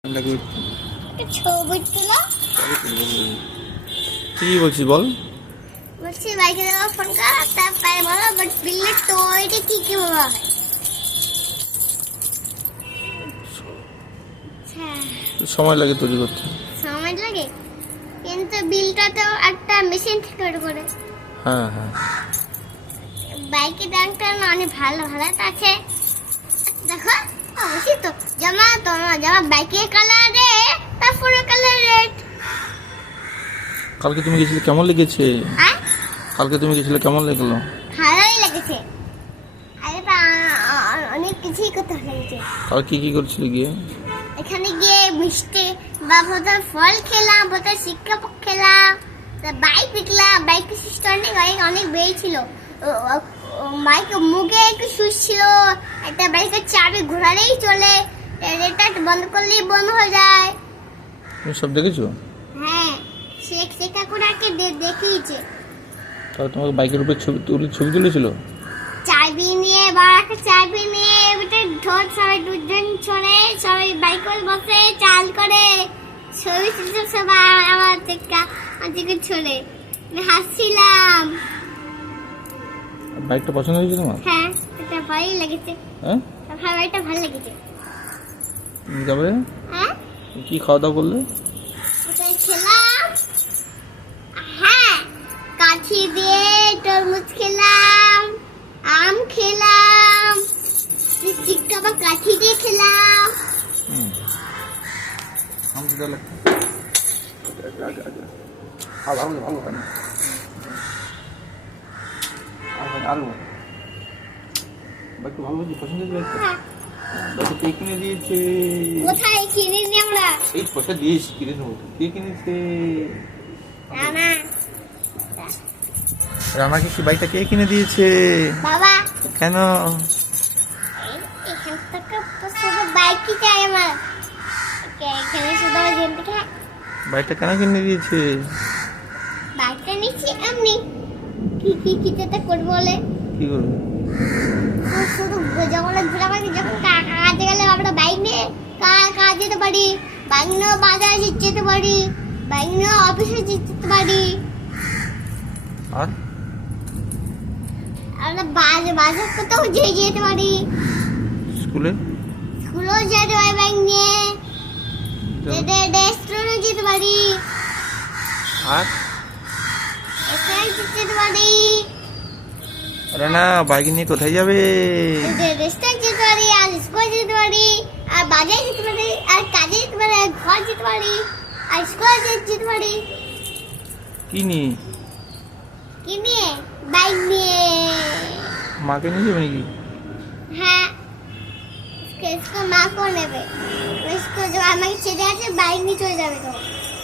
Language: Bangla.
কি বলছিস বল? বলছি বাইকে যাওয়া ফোন কর তারপরে বলো বাট বিলের তৈরি কি কি বলা হয়। সময় লাগে তৈরি করতে। সময় লাগে কিন্তু বিলটা তো একটা মেশিন থেকে তৈরি করে। হ্যাঁ হ্যাঁ, বাইকের দামটা না অনেক ভালো ভালো আছে। দেখো অবশ্যই তো জামা বাইকের কালার রেড তারপরে কালার রেড। কালকে তুমি গেছিলে কেমন লেগেছে? হ্যাঁ কালকে তুমি গেছিলে কেমন লাগলো? ভালোই লেগেছে। আরে অনেক কিছুই করতে লেগেছে। আর কি কি করছিলে গিয়ে? এখানে গিয়ে মিষ্টি বা বোধহয় ফল খেলাম, বোধহয় শিক্ষা খেলাম, বাইক দেখলাম, বাইকের সিস্টেম অনেক বেড়েছিল। বাইক মুখে একটু সুইচ ছিল, একটা বাইকের চাবি ঘোরালেই চলে, এটা বন্ধ করলেই বন্ধ হয়ে যায়। তুমি সব দেখেছো? হ্যাঁ শেখা করে আর কি দেখিয়েছে। তাহলে তোমাকে বাইকের উপরে ছবি তুলেছিল? চাবি নিয়ে বা একটা চাবি নিয়ে ঢোল সবাই দুজন ছড়ে সবাই বাইক বসে চাল করে ছবি তুলছে সবাই আমার থেকে ছড়ে হাসছিলাম। বাইকটা পছন্দ হয়েছে তোমার? হ্যাঁ এটা ভালোই লেগেছে। হ্যাঁ বাইকটা ভালো লেগেছে। তারপরে হ্যাঁ কি খাওয়া দাওয়া করলে? ওটাই খেলাম। হ্যাঁ কাঠি দিয়ে তরমুজ খেলাম, আম খেলাম, চিকটা বা কাঠি দিয়ে খেলাম। কিনে দিয়েছে? কোথায় কিনিনি আমরা? এই পয়সা দিয়েছি কিনে নেবো। কে কিনেছে? রানা। রানাকে কি বাইকটা কে কিনে দিয়েছে? বাবা কেন? এখান থেকে শুধু বাইকই চাই আমার। এখানে শুধু আমার জেন থেকে বাইকটা কেন কিনে দিয়েছে? বাইকটা নিচ্ছি এমনি কি যেটা করবো বলে। কি করবে? শুধু যখন ঘোরাঘুরি যখন কাজে গেলে আমরা বাইক নিয়ে কাজ যেতে পারি, বাইক নিয়ে বাজারে যেতে পারি, বাইক নিয়ে অফিসে যেতে পারি। আর আমরা বাজার কোথাও যেতে পারি, স্কুলেও যেতে পারি বাইক নিয়ে, রেস্টুরেন্টে যেতে পারি, আর যেতে পারি। রানা বাইক নিয়ে কোথায় যাবে? রেস্টুরেন্ট যেতে পারি, আর স্কুল যেতে পারি, আর বাজারে যেতে পারি, আর কাজে যেতে পারি, আর ঘর যেতে পারি, আর স্কুলে যেতে পারি। কি নিয়ে? কি নিয়ে? বাইক নিয়ে। মাকে নিয়ে যাবে নাকি? হ্যাঁ इसको माँ को নেবে, इसको जो আমাকে ছেড়ে আছে বাইক নিয়ে চলে যাবে তো।